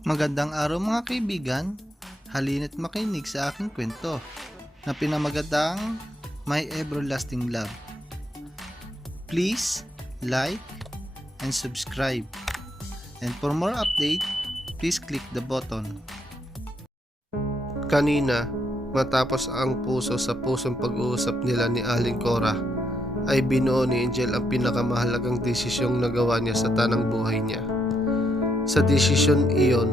Magandang araw mga kaibigan, halina't makinig sa aking kwento na pinamagatang My Everlasting Love. Please like and subscribe. And for more update, please click the button. Kanina, matapos ang puso sa pusong pag-uusap nila ni Aling Cora, ay binuo ni Angel ang pinakamahalagang desisyong nagawa niya sa tanang buhay niya. Sa desisyon iyon,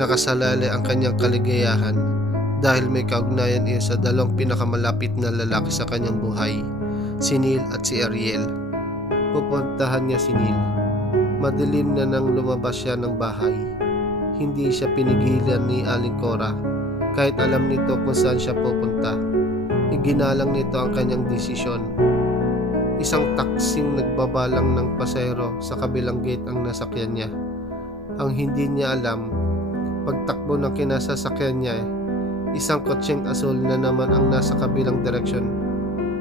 nakasalalay ang kanyang kaligayahan dahil may kaugnayan iyon sa dalawang pinakamalapit na lalaki sa kanyang buhay, si Neil at si Ariel. Pupuntahan niya si Neil. Madilim na nang lumabas siya ng bahay. Hindi siya pinigilan ni Aling Cora kahit alam nito kung saan siya pupunta. Iginalang nito ang kanyang desisyon. Isang taksing nagbabalang ng pasahero sa kabilang gate ang nasakyan niya. Ang hindi niya alam, pagtakbo ng kinasasakyan niya, isang kotseng asul na naman ang nasa kabilang direksyon.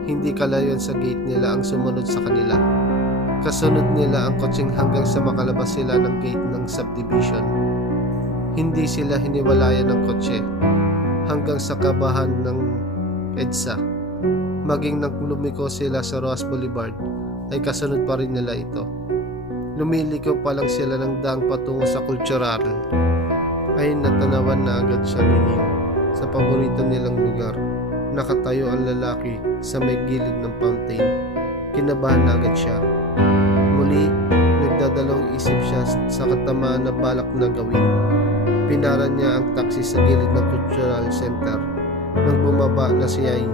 Hindi kalayon sa gate nila ang sumunod sa kanila. Kasunod nila ang kotseng hanggang sa makalabas sila ng gate ng subdivision. Hindi sila hiniwalayan ng kotse hanggang sa kabahan ng EDSA. Maging nang lumiko sila sa Roas Boulevard ay kasunod pa rin nila ito. Lumiliko pa lang sila ng daang patungo sa Cultural ay natanawan na agad siya ni Neil sa paborito nilang lugar. Nakatayo ang lalaki sa may gilid ng fountain. Kinabahan na agad siya. Muli, nagdadalawang isip siya sa katamaan na balak na gawin. Pinaran niya ang taxi sa gilid ng Cultural Center. Nang bumaba na siya ay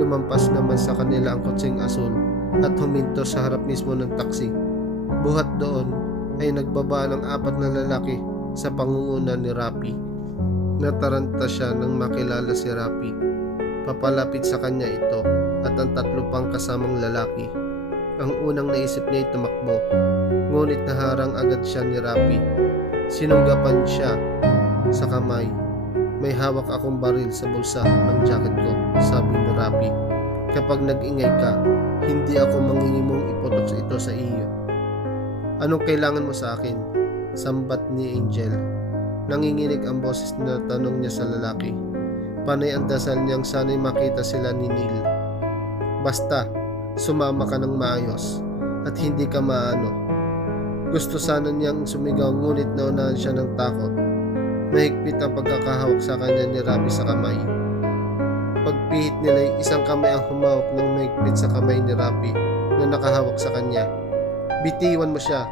lumampas naman sa kanila ang kotseng asul at huminto sa harap mismo ng taxi. Buhat doon ay nagbaba ng 4 na lalaki sa pangunguna ni Rapi. Nataranta siya nang makilala si Rapi. Papalapit sa kanya ito at ang 3 pang kasamang lalaki. Ang unang naisip niya ay tumakbo, ngunit naharang agad siya ni Rapi. Sinunggapan siya sa kamay. May hawak akong baril sa bulsa ng jacket ko, sabi ni Rapi. Kapag nag-ingay ka, hindi ako mangingimong iputok ito sa iyo. Anong kailangan mo sa akin? Sambat ni Angel. Nanginginig ang boses na tanong niya sa lalaki. Panay ang dasal niyang sana'y makita sila ni Neil. Basta, sumama ka ng maayos at hindi ka maano. Gusto sana niyang sumigaw ngunit naunahan siya ng takot. Mahigpit ang pagkakahawak sa kanya ni Rapi sa kamay. Pagpihit nila ay isang kamay ang humawak ng mahigpit sa kamay ni Rapi na nakahawak sa kanya. Bitiwan mo siya.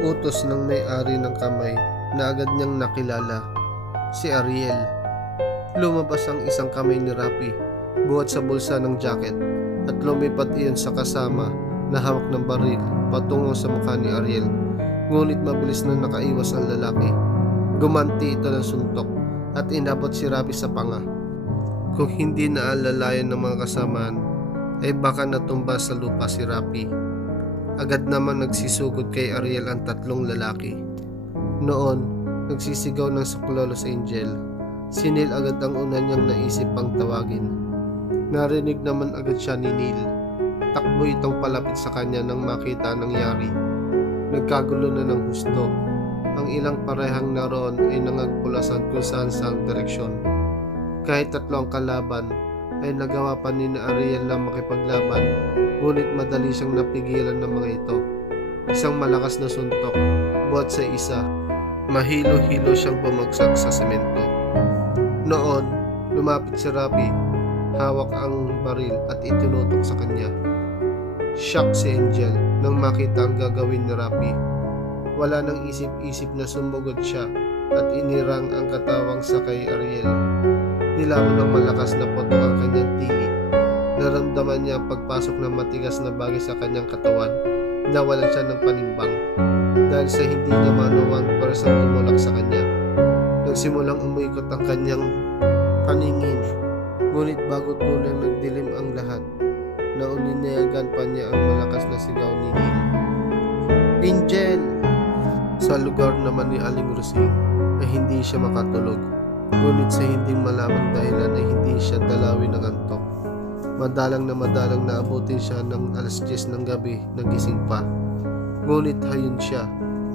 Utos ng may-ari ng kamay na agad niyang nakilala, si Ariel. Lumabas ang isang kamay ni Rapi buhat sa bulsa ng jacket at lumipat iyon sa kasama na hawak ng baril patungo sa mukha ni Ariel. Ngunit mabilis na nakaiwas ang lalaki. Gumanti ito ng suntok at inabot si Rapi sa panga. Kung hindi naalalayan ng mga kasamaan, ay baka natumba sa lupa si Rapi. Agad naman nagsisugod kay Ariel ang 3 lalaki. Noon, nagsisigaw ng suklolo sa Angel. Si Neil agad ang una niyang naisip pang tawagin. Narinig naman agad siya ni Neil. Takbo itong palapit sa kanya nang makita ang nangyari. Nagkagulo na ng husto. Ang ilang parehang naroon ay nangagpulasan kung saan direksyon. Kahit 3 ang kalaban, ay nagawa pa ni Ariel na makipaglaban, ngunit madali siyang napigilan ng mga ito. Isang malakas na suntok, buhat sa isa, mahilo-hilo siyang bumagsak sa semento. Noon, lumapit si Rapi, hawak ang baril at itinutok sa kanya. Shock si Angel nang makita ang gagawin ni Rapi. Wala nang isip-isip na sumugod siya at inirang ang katawang sa kay Ariel. Nilawan ng malakas na putok ang kanyang tinik. Naramdaman niya ang pagpasok ng matigas na bagay sa kanyang katawan. Nawalan siya ng panimbang dahil sa hindi niya manuwang parasang tumulak sa kanya. Nagsimulang umikot ang kanyang paningin. Ngunit bago tulang nagdilim ang lahat, nauninayagan pa niya ang malakas na sigaw ni Neil. Angel! Sa lugar naman ni Aling Rosing ay hindi siya makatulog, ngunit sa hindi malamang dahilan ay hindi siya dalawin ng antok. Madalang na abutin siya ng 10:00 ng gabi, nagising pa. Ngunit hayon siya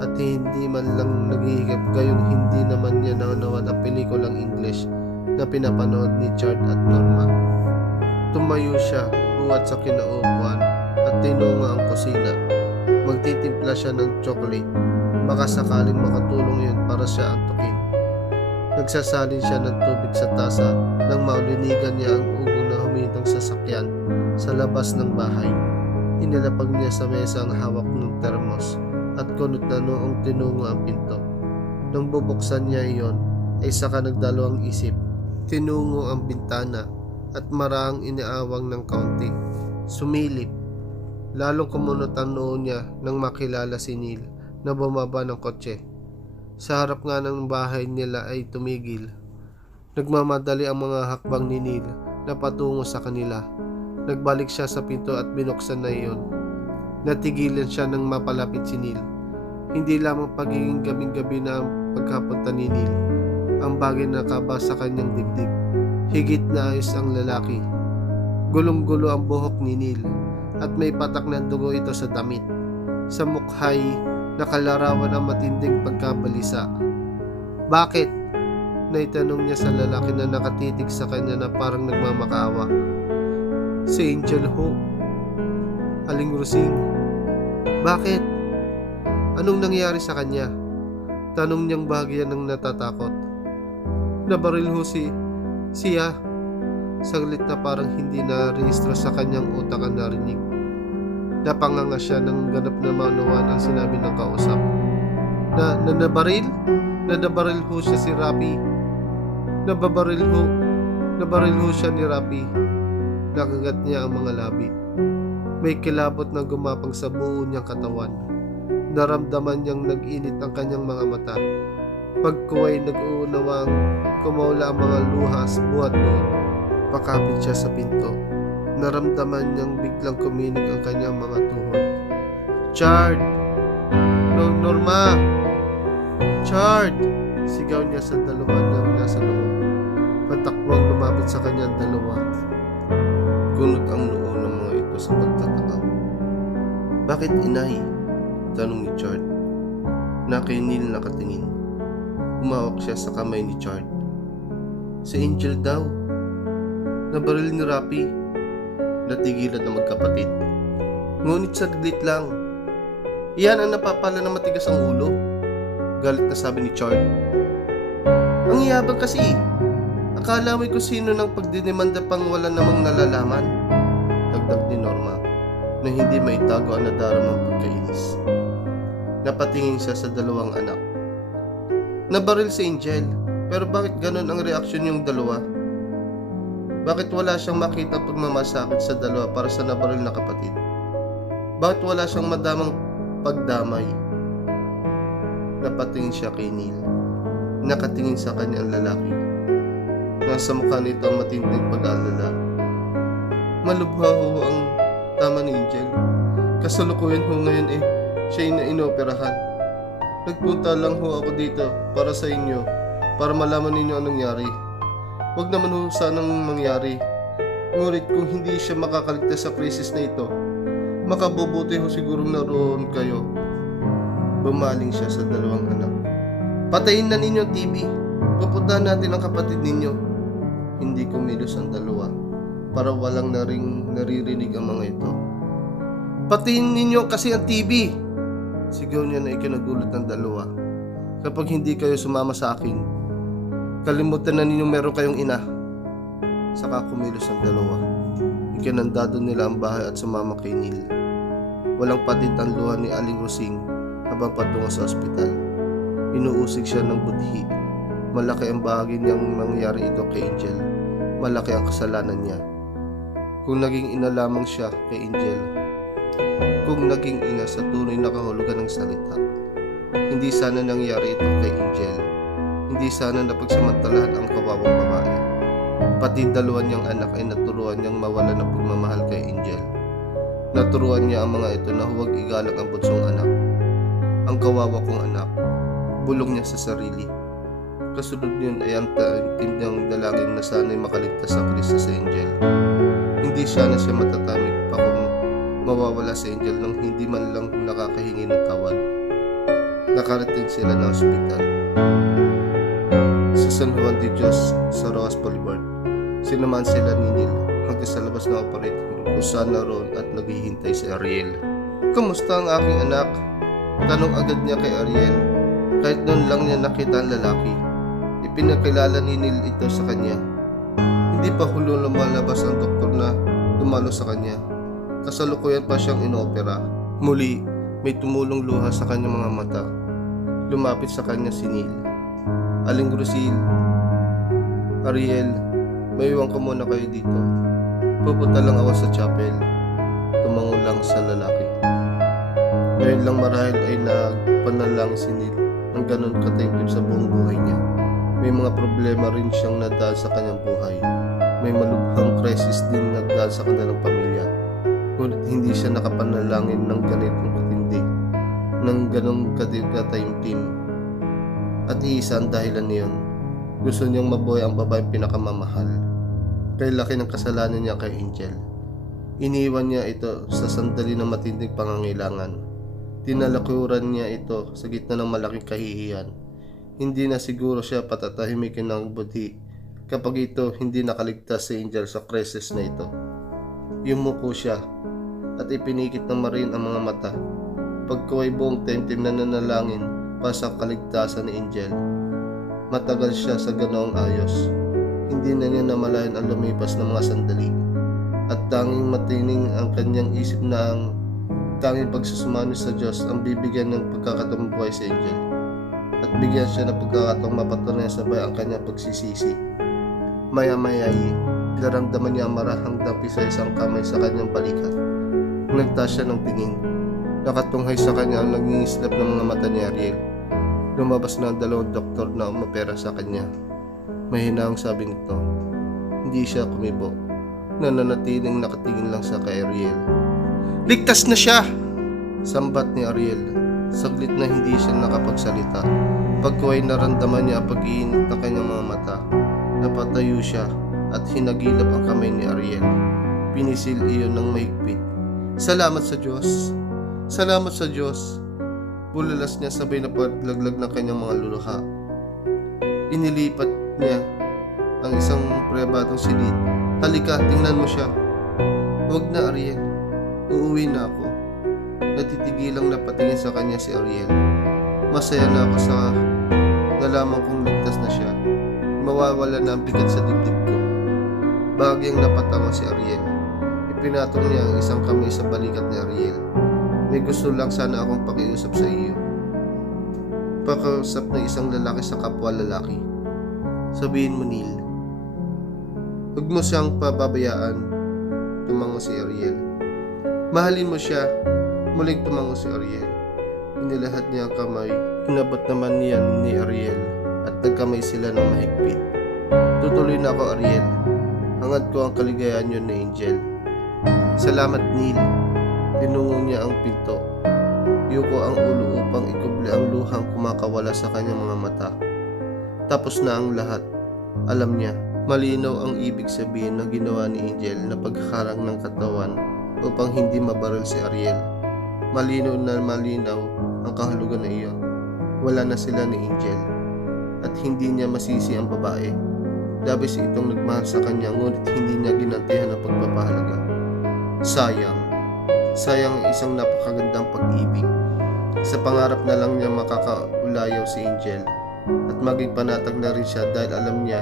at hindi man lang naghihigap gayong hindi naman niya naunawan ang pelikulang English na pinapanood ni Chard at Norma. Tumayo siya, buhat sa kinaupuan at tinungo ang kusina. Magtitimpla siya ng chocolate, baka sakaling makatulong yun para siya antukin. Nagsasalin siya ng tubig sa tasa nang maulinigan niya ang ugong na humintong sasakyan sa labas ng bahay. Inilapag niya sa mesa ang hawak ng termos at kunot na noong tinungo ang pinto. Nang bubuksan niya iyon, ay saka nagdalawang isip. Tinungo ang bintana at maraang iniawang ng kaunti. Sumilip. Lalong kumunot ang noo niya nang makilala si Neil na bumaba ng kotse. Sa harap nga ng bahay nila ay tumigil. Nagmamadali ang mga hakbang ni Neil na patungo sa kanila. Nagbalik siya sa pinto at binuksan na iyon. Natigilan siya nang mapalapit si Neil. Hindi lamang pagiging gabing-gabi na ang pagkapunta ni Neil ang bagay na nakaba sa kanyang dibdib. Higit na ayos ang lalaki. Gulong-gulo ang buhok ni Neil at may patak na dugo ito sa damit. Sa mukhay, nakalarawan ang matinding pagkabalisa. Bakit? Naitanong niya sa lalaki na nakatitig sa kanya na parang nagmamakaawa. Si Angel ho. Aling Rosing. Bakit? Anong nangyari sa kanya? Tanong niyang bahagya ng natatakot. Nabaril ho siya. Saglit na parang hindi na rehistro sa kanyang utak ang narinig. Napanganga siya ng ganap na maunawaan ang sinabi ng kausap. Nabaril? Nabaril ho siya si Rapi. Nabaril ho siya ni Rapi. Nakagat niya ang mga labi. May kilabot na gumapang sa buo niyang katawan. Naramdaman niyang nag-init ang kanyang mga mata. Pagkuway nag-uunawang kumawala ang mga luhas buhat noon. Pakapit siya sa pinto. Naramdaman niyang biglang kuminig ang kanyang mga tuhod. Chard! Norma! Chard! Sigaw niya sa dalawa na nasa loob. Patakbong lumapit sa kanyang dalawa. Kunot ang noo ng mga ito sa pagtataka. Bakit inay? Tanong ni Chard. Na kay Neil nakatingin. Humawak siya sa kamay ni Chard. Si Angel daw. Nabaril ni Rapi. Natigilan na magkapatid. Ngunit saglit lang. Iyan ang napapala na matigas ang ulo. Galit na sabi ni Chard. Ang yabang kasi. Akala mo'y kung sino ng pagdinimanda pang wala namang nalalaman. Dagdag ni Norma na hindi maitago ang nadaramang pagkainis. Napatingin siya sa dalawang anak. Nabaril si Angel, pero bakit ganun ang reaksyon yung dalawa? Bakit wala siyang makita pagmamasakit sa dalawa para sa nabaril na kapatid? Bakit wala siyang madamang pagdamay? Napatingin siya kay Neil. Nakatingin sa kanya ang lalaki. Nasa mukha nito ang matinding pag-aalala. Malubha ho ang tama ni Angel. Kasalukuyan ho ngayon siya na inoperahan. Nagpunta lang ho ako dito para sa inyo, para malaman ninyo anong nangyari. Huwag naman ho sanang mangyari. Ngunit kung hindi siya makakaligtas sa krisis na ito, makabubuti ho siguro naroon kayo. Bumaling siya sa dalawang anak. Patayin na ninyo ang TV. Pupuntahan natin ang kapatid ninyo. Hindi kumilos ang dalawa para walang naririnig ang mga ito. Patayin ninyo kasi ang TV. Sigaw niya na ikinagulat ng dalawa. Kapag hindi kayo sumama sa akin, kalimutan na ninyong meron kayong ina. Saka kumilos ang dalawa. Ikinandado nila ang bahay at sumama kay Neil. Walang patid ang luha ni Aling Rosing habang patungo sa ospital. Inuusig siya ng budhi. Malaki ang bahagi niyang nangyari ito kay Angel. Malaki ang kasalanan niya. Kung naging ina lamang siya kay Angel, kung naging ina sa tunay na kahulugan ng salita, hindi sana nangyari ito kay Angel. Hindi sana napagsamantalahan ang kawawang babae. Pati dalawa niyang anak ay naturuan niyang mawala ng pagmamahal kay Angel. Naturuan niya ang mga ito na huwag igalang ang bunsong anak. Ang kawawa kong anak, bulong niya sa sarili. Kasunod niyon ay ang taimtim niyang dalangin na sana'y makaligtas sa krisis sa Angel. Hindi sana siya matatamig pa kung mawawala si Angel nang hindi man lang nakakahingi ng tawad. Nakarating sila ng ospital sa San Juan de Dios sa Rojas Boulevard. Sinamahan sila ni Neil hanggang sa labas ng operating room kung saan naroon at naghihintay si Ariel. "Kamusta ang aking anak?" Tanong agad niya kay Ariel. Kahit noon lang niya nakita ang lalaki, ipinakilala ni Neil ito sa kanya. Hindi pa hulong lumalabas ang doktor na dumalo sa kanya. Kasalukuyan pa siyang inopera. Muli, may tumulong luha sa kanyang mga mata. Lumapit sa kanya si Neil. "Aling Grusil, Ariel, maiwan ko muna kayo dito. Pupunta lang ako sa chapel." Tumango lang sa lalaki. Ngayon lang marahil ay nagpanalang si Neil ng ganun kataimtim sa buong buhay niya. May mga problema rin siyang nadaan sa kanyang buhay. May malubhang krisis din nagdaan sa kanilang pamilya. Ngunit hindi siya nakapanalangin ng ganitong katindi, ng ganong kataimtim. At iisa ang dahilan niyon. Gusto niyang mabuhay ang babaeng pinakamamahal. Kay laki ng kasalanan niya kay Angel. Iniwan niya ito sa sandali ng matinding pangangailangan. Tinalakuran niya ito sa gitna ng malaking kahihiyan. Hindi na siguro siya patatahimikin ng budhi kapag ito hindi nakaligtas si Angel sa krisis na ito. Yumuko siya at ipinikit ng marin ang mga mata. Pagkuhay buong temtim na nanalangin para sa kaligtasan ni Angel. Matagal siya sa ganoong ayos. Hindi na niya namalayan ang lumipas ng mga sandali. At tanging matining ang kanyang isip na ang tanging pagsusumano sa Diyos ang bibigyan ng pagkakataong buhay si Angel. At bigyan siya ng pagkakataong mapatunayan sabay ang kanyang pagsisisi. Maya-mayay, naramdaman niya ang marahang dampi sa isang kamay sa kanyang balikat. Nagtaas siya ng tingin. Nakatunghay sa kanya ang nangingislap ng mga mata ni Ariel. Lumabas na ang dalawang doktor na umopera sa kanya. Mahina ang sabi nito. Hindi siya kumibo. Nananatiling nakatingin lang sa kay Ariel. "Ligtas na siya!" Sambat ni Ariel. Saglit na hindi siya nakapagsalita. Pagkuhay naramdaman niya ang pag-iinit ng kanyang mga mata. Napatayo siya at hinagilap ang kamay ni Ariel. Pinisil iyon ng mahigpit. "Salamat sa Diyos! Salamat sa Diyos!" Bulalas niya sabay na paglaglag ng kanyang mga luluha. Inilipat niya ang isang pribadong silid. "Halika, tingnan mo siya." "Huwag na, Ariel. Uuwi na ako." Natitigilang napatingin sa kanya si Ariel. Masaya na ako sa nalaman kong ligtas na siya. Mawawala na ang bigat sa dibdib ko. Bahagyang napatawa si Ariel. Ipinatong niya ang isang kamay sa balikat ni Ariel. "May gusto lang sana akong pakiusap sa iyo." Pakausap ng isang lalaki sa kapwa lalaki. "Sabihin mo, Neil." "Huwag mo siyang pababayaan." Tumango si Ariel. "Mahalin mo siya." Muling tumango si Ariel. Inilahad niya ang kamay. Inabot naman niyan ni Ariel at nagkamay sila ng mahigpit. "Tutuloy na ako, Ariel. Hangad ko ang kaligayahan niyo ni Angel." "Salamat, Neil." Tinungo niya ang pinto. Yuko ang ulo upang ikubli ang luhang kumakawala sa kanyang mga mata. Tapos na ang lahat. Alam niya, malinaw ang ibig sabihin ng ginawa ni Angel na pagharang ng katawan upang hindi mabaril si Ariel. Malinaw na malinaw ang kahulugan na iyon. Wala na sila ni Angel. At hindi niya masisi ang babae. Labis itong nagmahal sa kanya ngunit hindi niya ginantihan ang pagpapahalaga. Sayang. Sayang ang isang napakagandang pag-ibig. Sa pangarap na lang niya makakaulayaw si Angel. At maging panatag na rin siya dahil alam niya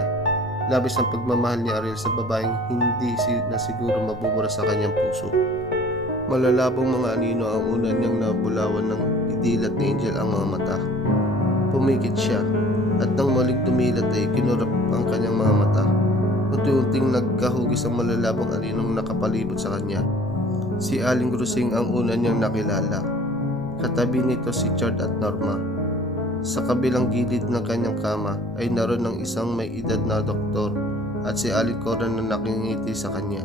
labis ang pagmamahal ni Ariel sa babaeng hindi na siguro mabubura sa kanyang puso. Malalabong mga anino ang una niyang nabulawan ng idilat ni Angel ang mga mata. Pumikit siya at nang muling dumilat ay kinurap ang kanyang mga mata. Unti-unting nagkahugis ang malalabong aninong nakapalibot sa kanya. Si Aling Grusing ang una niyang nakilala. Katabi nito si Chard at Norma. Sa kabilang gilid ng kanyang kama ay naroon ng isang may edad na doktor at si Aling Cora na nakingiti sa kanya.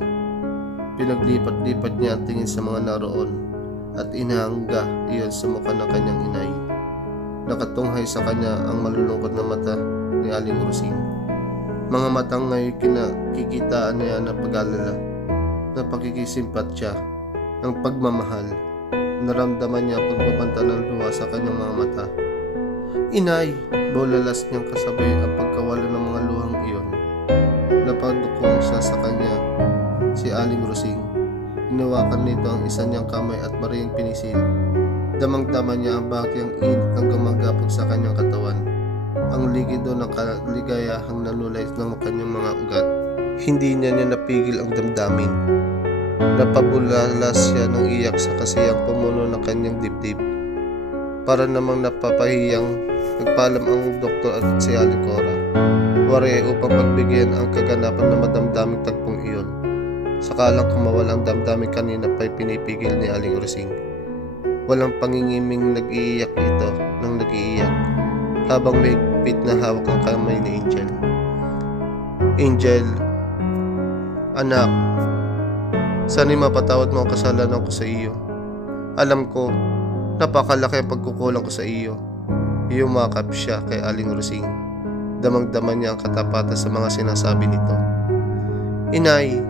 Pinaglipat-lipat niya ang tingin sa mga naroon at inahangga iyon sa mukha ng kanyang inay. Nakatunghay sa kanya ang malulungkot na mata ni Aling Grusing. Mga matang ngayon kinakikitaan niya ng pag-alala, ng pakikisimpatya, ng pagmamahal. Naramdaman niya ang pagbabanta ng luha sa kanyang mga mata. Inay! Bulalas niyang kasabay ang pagkawala ng mga luhang iyon. Napadukong siya sa kanya si Aling Rosing. Hinawakan nito ang isa niyang kamay at mariyang pinisil. Damang-dama niya ang bahagyang init ng gumagapag sa kanyang katawan. Ang ligido ng kaligayahang nanulay ng kanyang mga ugat. Hindi niya napigil ang damdamin. Napabulalas siya ng iyak sa kasiyang pamuno ng kanyang dibdib. Para namang napapahiyang nagpaalam ang doktor at si Aling Cora. Wari upang pagbigyan ang kaganapan na madamdaming tagpong iyon. Sakalang kumawala ang damdamin kanina pa'y pinipigil ni Aling Rosing. Walang pangingiming nag-iiyak ito nang nag-iiyak habang may higpit na hawak ang kamay ni Angel. Angel, anak, sana'y mapatawad mo ang kasalanan ko sa iyo. Alam ko, napakalaki ang pagkukulang ko sa iyo. Yumakap siya kay Aling Rosing. Damang-dama niya ang katapatan sa mga sinasabi nito. Inay,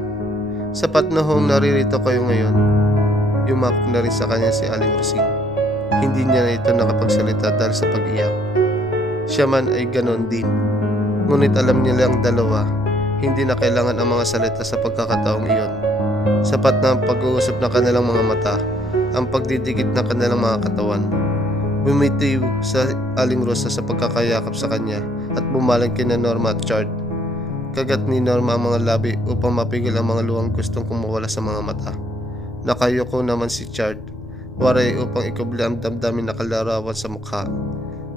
sapat na hong naririto kayo ngayon. Yumakap na rin sa kanya si Aling Rosing. Hindi niya na ito nakapagsalita dahil sa pag-iyak. Siya man ay ganon din. Ngunit alam nila ang dalawa, hindi na kailangan ang mga salita sa pagkakataong iyon. Sapat na ang pag-uusap ng kanilang mga mata, ang pagdidikit ng kanilang mga katawan. Bumitiw sa Aling Rosa sa pagkakayakap sa kanya at bumalang kina Norma at Chard. Kagat ni Norma ang mga labi upang mapigil ang mga luhang gustong kumawala sa mga mata. Nakayoko naman si Chard, waray upang ikubli ang damdamin na kalarawan sa mukha.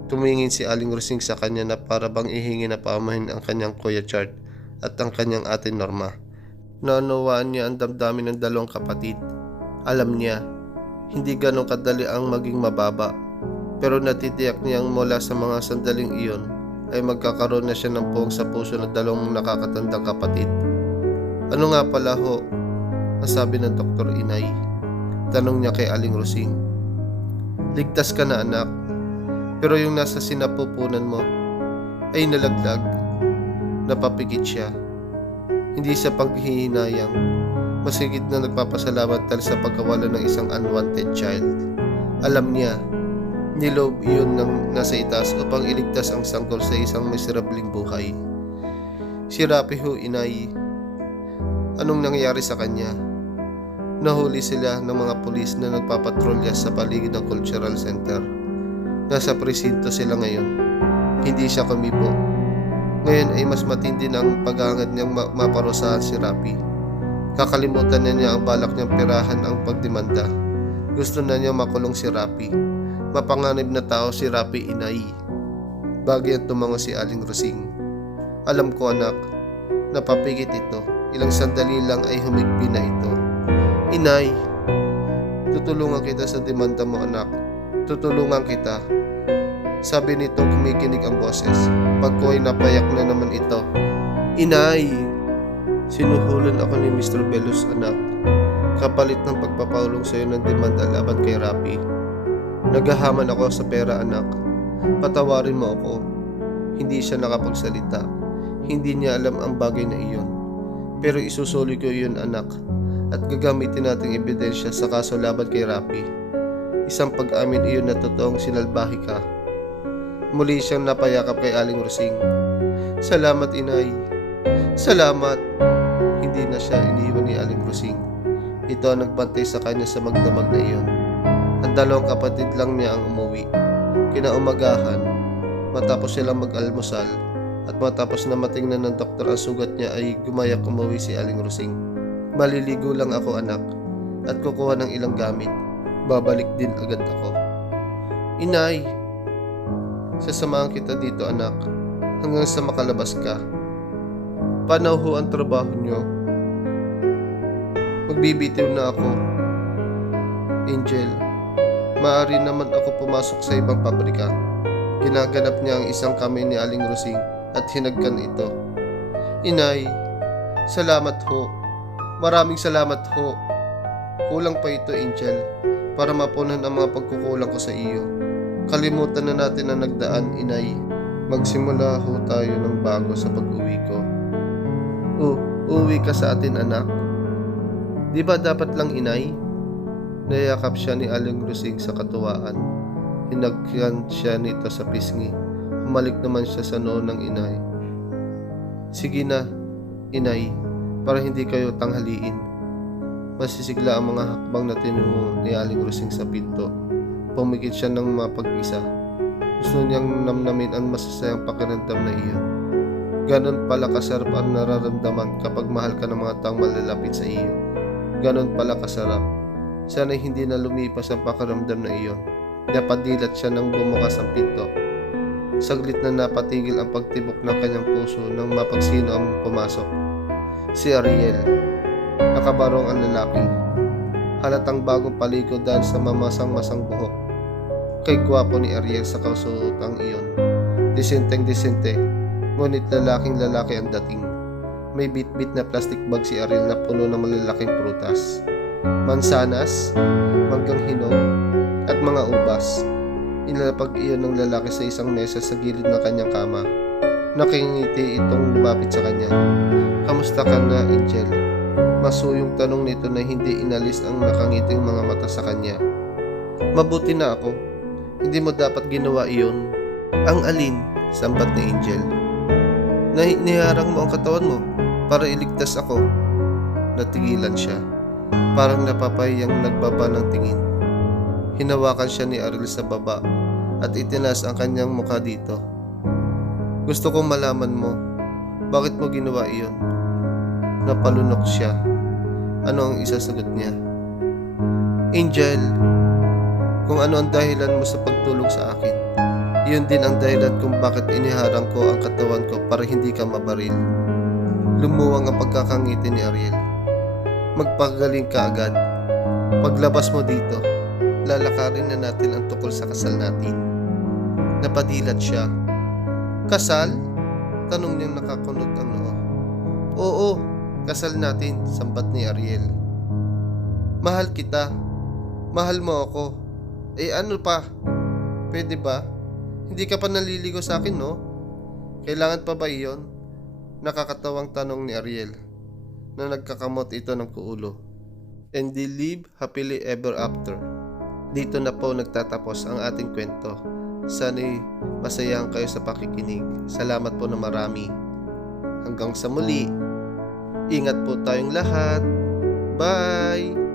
Tumingin si Aling Rosing sa kanya na para bang ihingi na paamahin ang kanyang kuya Chard at ang kanyang ate Norma. Naunawaan niya ang damdamin ng dalawang kapatid. Alam niya, hindi ganong kadali ang maging mababa. Pero natitiyak niyang mula sa mga sandaling iyon ay magkakaroon na siya ng puwang sa puso ng dalawang nakakatandang kapatid. Ano nga pala ho? Ang sabi ng Dr. Inay. Tanong niya kay Aling Rosing. Ligtas ka na anak, pero yung nasa sinapupunan mo ay nalaglag. Napapikit siya. Hindi sa paghihinayang, masigit na nagpapasalamat dahil sa pagkawala ng isang unwanted child. Alam niya, niloob iyon ng nasa itaas upang iligtas ang sanggol sa isang miserabling buhay. Si Rapi ho, Inay. Anong nangyari sa kanya? Nahuli sila ng mga pulis na nagpapatrolya sa paligid ng Cultural Center. Nasa presinto sila ngayon. Hindi siya kumibo. Ngayon ay mas matindi ng paghangad niyang maparusahan si Rapi. Kakalimutan na niya ang balak niyang pirahan ang pagdemanda. Gusto na niya makulong si Rapi. Mapanganib na tao si Rapi, Inay. Bagay at tumango si Aling Rosing. Alam ko anak, napapigit ito. Ilang sandali lang ay humigpi na ito. Inay, tutulungan kita sa demanda mo anak. Tutulungan kita. Sabi nitong kumikinig ang boses. Pagko ay napayak na naman ito. Inay! Sinuhulan ako ni Mr. Belus anak. Kapalit ng pagpapaulong sa iyo ng demanda laban kay Rapi. Naghahaman ako sa pera anak. Patawarin mo ako. Hindi siya nakapagsalita. Hindi niya alam ang bagay na iyon. Pero isusuli ko iyon anak. At gagamitin nating ebidensya sa kaso laban kay Rapi. Isang pag-amin iyon na totoong sinalbahe ka. Muli siyang napayakap kay Aling Rosing. Salamat Inay. Salamat. Hindi na siya iniwan ni Aling Rosing. Ito ang nagbantay sa kanya sa magdamag na iyon. Ang dalawang kapatid lang niya ang umuwi. Kinaumagahan, matapos silang mag-almusal at matapos na matingnan ng doktor ang sugat niya ay gumayak umuwi si Aling Rosing. Maliligo lang ako anak at kukuha ng ilang gamit. Babalik din agad ako. Inay, sasamahan kita dito anak hanggang sa makalabas ka. Paano ho ang trabaho niyo? Magbibitiw na ako. Angel, maaari naman ako pumasok sa ibang pabrika. Ginaganap niya ang isang kamay ni Aling Rosing at hinagkan ito. Inay, salamat ho. Maraming salamat ho. Kulang pa ito Angel para mapunan ang mga pagkukulang ko sa iyo. Kalimutan na natin ang nagdaan Inay. Magsimula ho tayo ng bago sa pag-uwi ko. Uuwi ka sa atin anak. Di ba dapat lang Inay? Nayakap siya ni Aling Rosing sa katuwaan. Hinagyan siya nito sa pisngi. Humalik naman siya sa noo ng inay. Sige na, inay, para hindi kayo tanghaliin. Masisigla ang mga hakbang na tinungo ni Aling Rosing sa pinto. Pumikit siya ng mapag-isa. Gusto niyang namnamin ang masasayang pakiramdam na iyon. Ganon pala kasarap ang nararamdaman kapag mahal ka ng mga taong malalapit sa iyo. Ganon pala kasarap. Sana'y hindi na lumipas ang pakiramdam na iyon. Napadilat siya nang bumukas ang pinto. Saglit na napatigil ang pagtibok ng kanyang puso nang mapagsino ang pumasok. Si Ariel. Nakabarong ang lalaki. Halatang bagong paligo dahil sa mamasang-masang buhok. Kay gwapo ni Ariel sa kasuotang iyon. Disenteng-disente, ngunit lalaking-lalaki ang dating. May bit-bit na plastic bag si Ariel na puno ng malalaking prutas. Mansanas, manggang hinog, at mga ubas. Inilapag iyon ng lalaki sa isang mesa sa gilid ng kanyang kama. Nakingiti itong lumapit sa kanya. Kamusta ka na, Angel? Masuyong tanong nito na hindi inalis ang nakangiting mga mata sa kanya. Mabuti na ako. Hindi mo dapat ginawa iyon. Ang alin? Sambat ni Angel. Niharang mo ang katawan mo para iligtas ako. Natigilan siya. Parang napapahiyang nagbaba ng tingin. Hinawakan siya ni Ariel sa baba at itinaas ang kanyang mukha dito. Gusto kong malaman mo, bakit mo ginawa iyon? Napalunok siya. Ano ang isasagot niya? Angel, kung ano ang dahilan mo sa pagtulong sa akin, iyon din ang dahilan kung bakit iniharang ko ang katawan ko para hindi ka mabaril. Lumuwang ang pagkakangiti ni Ariel. Magpagaling ka agad. Paglabas mo dito, lalakarin na natin ang tukol sa kasal natin. Napadilat siya. Kasal? Tanong niyang nakakunot ang noo. Oo, kasal natin, sambat ni Ariel. Mahal kita. Mahal mo ako. Eh ano pa? Pwede ba? Hindi ka pa naliligo sa akin, no? Kailangan pa ba iyon? Nakakatawang tanong ni Ariel na nagkakamot ito ng kuulo. And they live happily ever after. Dito na po nagtatapos ang ating kwento. Sana'y masayahan kayo sa pakikinig. Salamat po na marami. Hanggang sa muli. Ingat po tayong lahat. Bye!